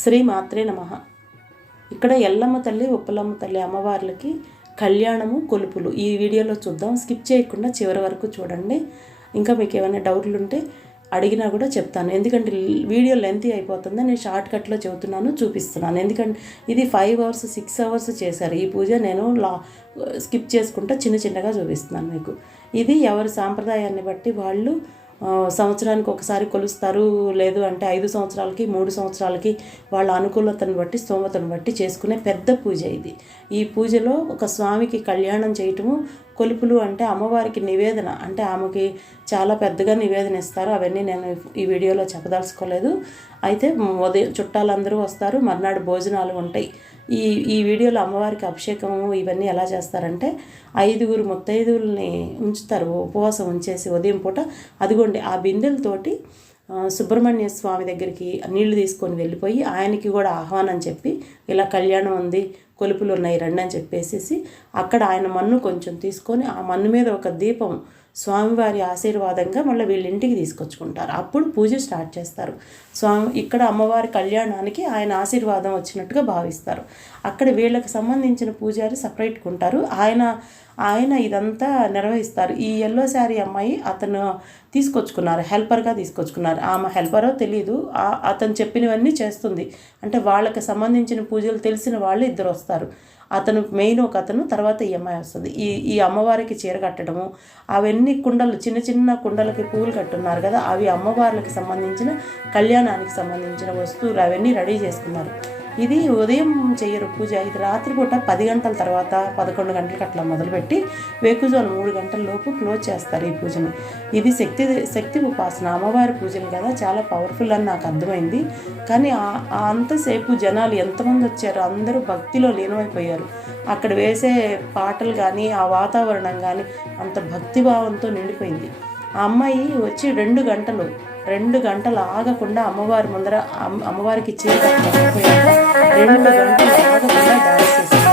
శ్రీ మాత్రే నమః. ఇక్కడ ఎల్లమ్మ తల్లి ఉప్పలమ్మ తల్లి అమ్మవార్లకి కళ్యాణము కొలుపులు ఈ వీడియోలో చూద్దాం. స్కిప్ చేయకుండా చివరి వరకు చూడండి. ఇంకా మీకు ఏమైనా డౌట్లు ఉంటే అడిగినా కూడా చెప్తాను, ఎందుకంటే వీడియో లెంతీ అయిపోతుంది. నేను షార్ట్ కట్లో చెబుతున్నాను, చూపిస్తున్నాను. ఎందుకంటే ఇది 5 hours 6 hours చేశారు ఈ పూజ. నేను స్కిప్ చేసుకుంటా చిన్నగా చూపిస్తున్నాను మీకు. ఇది ఎవరి సాంప్రదాయాన్ని బట్టి వాళ్ళు సంవత్సరానికి ఒకసారి కొలుస్తారు, లేదు అంటే 5 సంవత్సరాలకి 3 సంవత్సరాలకి వాళ్ళ అనుకూలతను బట్టి స్తోమతను బట్టి చేసుకునే పెద్ద పూజ ఇది. ఈ పూజలో ఒక స్వామికి కళ్యాణం చేయటము, కొలుపులు అంటే అమ్మవారికి నివేదన, అంటే ఆమెకి చాలా పెద్దగా నివేదన ఇస్తారు. అవన్నీ నేను ఈ వీడియోలో చెప్పదలుచుకోలేదు. అయితే ఉదయం చుట్టాలందరూ వస్తారు, మర్నాడు భోజనాలు ఉంటాయి. ఈ వీడియోలో అమ్మవారికి అభిషేకము ఇవన్నీ ఎలా చేస్తారంటే 5 ముత్తైదువుల్ని ఉంచుతారు, ఉపవాసం ఉంచేసి ఉదయం పూట. అదిగోండి ఆ బిందెలతోటి సుబ్రహ్మణ్య స్వామి దగ్గరికి నీళ్లు తీసుకొని వెళ్ళిపోయి ఆయనకి కూడా ఆహ్వానం చెప్పి, ఇలా కళ్యాణం ఉంది, కొలుపులు ఉన్నాయి రండి అని చెప్పేసి అక్కడ ఆయన మన్ను కొంచెం తీసుకొని ఆ మన్ను మీద ఒక దీపం స్వామివారి ఆశీర్వాదంగా మళ్ళీ వీళ్ళ ఇంటికి తీసుకొచ్చుకుంటారు. అప్పుడు పూజ స్టార్ట్ చేస్తారు. ఇక్కడ అమ్మవారి కళ్యాణానికి ఆయన ఆశీర్వాదం వచ్చినట్టుగా భావిస్తారు. అక్కడ వీళ్ళకి సంబంధించిన పూజారి సపరేట్గా ఉంటారు. ఆయన ఇదంతా నిర్వహిస్తారు. ఈ ఎల్లో శారీ అమ్మాయి అతను తీసుకొచ్చుకున్నారు, హెల్పర్గా తీసుకొచ్చుకున్నారు. ఆమె హెల్పరో తెలీదు, అతను చెప్పినవన్నీ చేస్తుంది. అంటే వాళ్ళకి సంబంధించిన పూజలు తెలిసిన వాళ్ళు 2 వస్తారు. అతను మెయిన్ ఒక అతను, తర్వాత ఈ అమ్మాయి వస్తుంది. ఈ అమ్మవారికి చీర కట్టడము, అవన్నీ కుండలు చిన్న కుండలకి పువ్వులు కట్టున్నారు కదా, అవి అమ్మవార్లకి సంబంధించిన కళ్యాణానికి సంబంధించిన వస్తువులు అవన్నీ రెడీ చేసుకున్నారు. ఇది ఉదయం చేయరు పూజ. ఇది రాత్రిపూట 10 గంటల తర్వాత 11 గంటలకు అట్లా మొదలుపెట్టి వేకుజోను 3 గంటల లోపు క్లోజ్ చేస్తారు ఈ పూజని. ఇది శక్తి ఉపాసన, అమ్మవారి పూజలు కదా, చాలా పవర్ఫుల్ అని నాకు అర్థమైంది. కానీ అంతసేపు జనాలు ఎంతమంది వచ్చారు, అందరూ భక్తిలో లీనమైపోయారు. అక్కడ వేసే పాటలు కానీ ఆ వాతావరణం కానీ అంత భక్తిభావంతో నిండిపోయింది. ఆ అమ్మాయి వచ్చి 2 గంటలు ఆగకుండా అమ్మవారి ముందర అమ్మవారికి చీర 2 గంటలు ఆగకుండా డాన్స్ చేసింది.